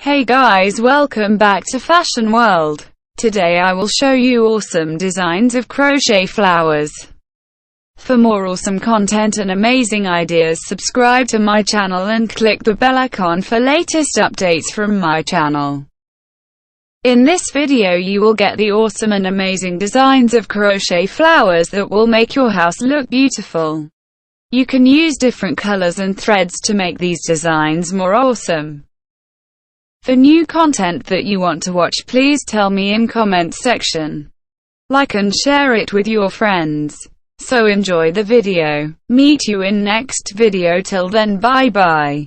Hey guys, welcome back to Fashion World. Today I will show you awesome designs of crochet flowers. For more awesome content and amazing ideas, subscribe to my channel and click the bell icon for latest updates from my channel. In this video you will get the awesome and amazing designs of crochet flowers that will make your house look beautiful. You can use different colors and threads to make these designs more awesome. For new content that you want to watch, please tell me in comment section. Like and share it with your friends. So enjoy the video. Meet you in next video. Till then, bye bye.